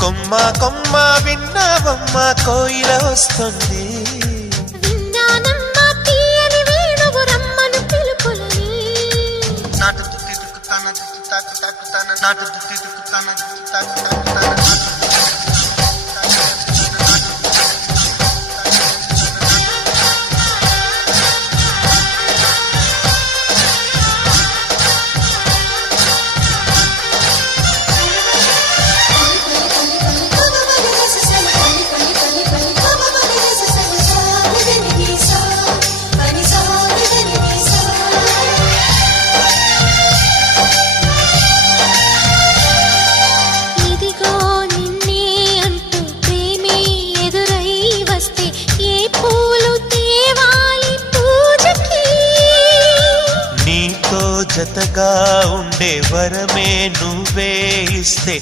కొమ్మ కొమ్మ విన్నావమ్మ కోయిల వస్తుంది. విన్నానమ్మ తీయని వేణువు రమ్మను పిలుపులని. నాటు దుత్తి దుక్కుతాన దుత్తి తాకు తాకుతాన నాటు దుత్తి దుక్కుతాన దుత్తి తాకు తాకుతాన జతగా ఉండే వరమే నువ్వే ఇస్తే